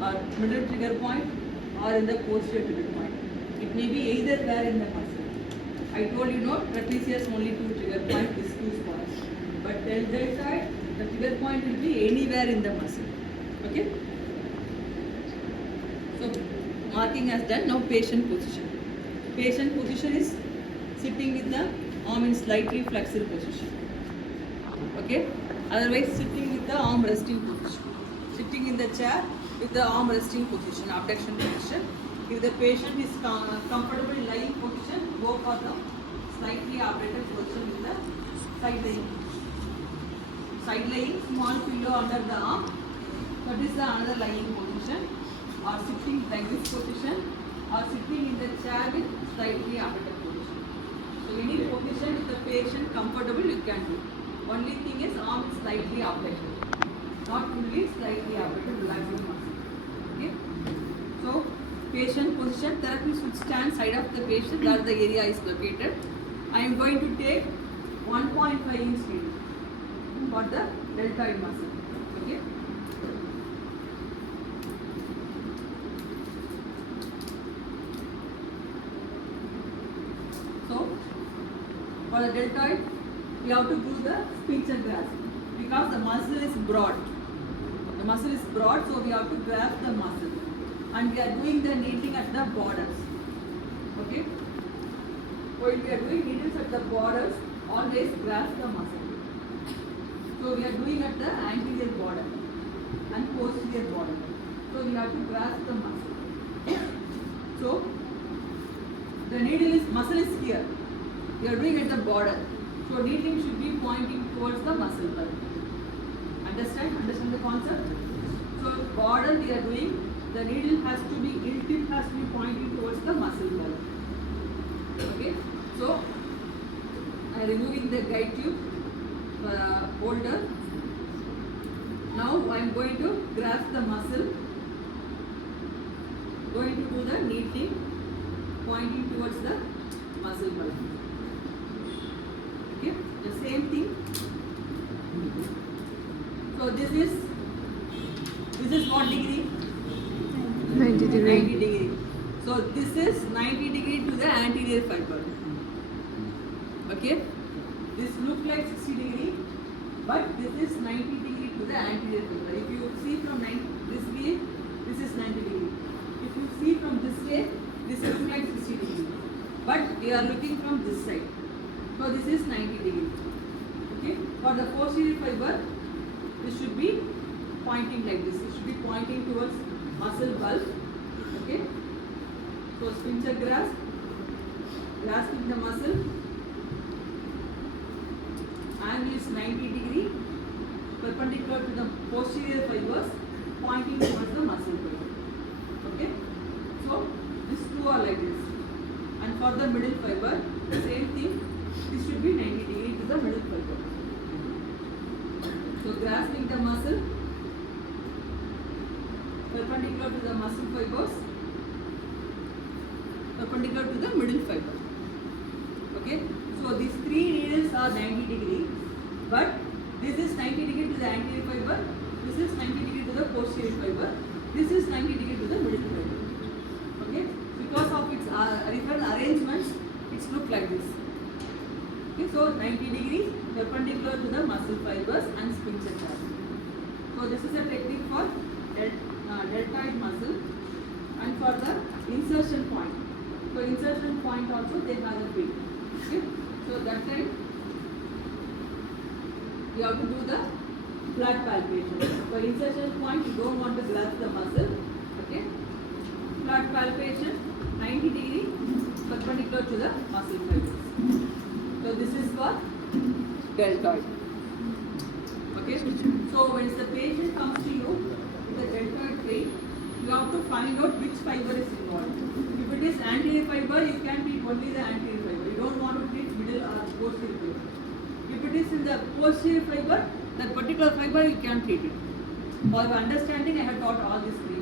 or middle trigger point or in the posterior trigger point. It may be either where in the muscle. I told you no, trapezius only two trigger point, these two spots. But deltoid, the trigger point will be anywhere in the muscle. Okay? So marking has done. Now patient position. Patient position is sitting with the arm in slightly flexed position. Okay? Otherwise sitting with the arm resting position. Sitting in the chair with the arm resting position, abduction position. If the patient is comfortable lying position, go for the slightly abducted position with the side lying. Side lying, small pillow under the arm. That is the another lying position. Or sitting like this position, or sitting in the chair with slightly abducted position. So any position with the patient comfortable you can do. Only thing is arm is slightly abducted, not fully slightly abducted, relaxing muscle. Okay. So patient position, therapist should stand side of the patient where the area is located. I am going to take 1.5 inch needle for the deltoid muscle. Okay. So for the deltoid, we have to do the pincher grasp because the muscle is broad. The muscle is broad, so we have to grasp the muscle. And we are doing the needling at the borders. Okay? While we are doing needles at the borders, always grasp the muscle. So we are doing at the anterior border and posterior border. So we have to grasp the muscle. So the muscle is here. We are doing at the border. So needling should be pointing towards the muscle bulb. Understand the concept? So border we are doing, the needle has to be, tip has to be pointing towards the muscle bulb. Okay? So I am removing the guide tube holder. Now I am going to grasp the muscle. Going to do the needling pointing towards the muscle bulb. Okay? The same thing. So this is what degree? 90 degree. 90 degree. So this is 90 degree to the anterior fiber. Okay? This looks like 60 degree, but this is 90 degree to the anterior fiber. If you see from this way, this is 90 degree. If you see from this way, this looks like 60 degree. But we are looking from this side. So this is 90 degree. Okay? For the posterior fiber, this should be pointing like this. It should be pointing towards muscle bulb. Okay? So pincher grasp, grasping the muscle. Angle is 90 degree, perpendicular to the posterior fibers, pointing towards the muscle bulb. Okay? So these two are like this. And for the middle fiber, the same thing. This should be 90 degree to the middle fiber. So grasping the muscle, perpendicular to the muscle fibers, perpendicular to the middle fiber. Okay? So these three needles are 90 degree, but this is 90 degree to the anterior fiber, this is 90 degree to the posterior fiber, this is 90 degree to the middle fiber. Okay? Because of its different arrangements, it's look like this. Okay? So 90 degree perpendicular to the muscle fibers and pincher grasp. So this is a technique for deltoid muscle and for the insertion point. So insertion point also they have a pin. Okay? So that time you have to do the flat palpation. For insertion point you don't want to grasp the muscle. Okay? Flat palpation 90 degree perpendicular to the muscle fibers. So this is for deltoid. Okay? So when the patient comes to you with a deltoid pain, you have to find out which fiber is involved. If it is anterior fiber, you can treat only the anterior fiber. You don't want to treat middle or posterior fiber. If it is in the posterior fiber, that particular fiber you can treat it. For your understanding, I have taught all these three.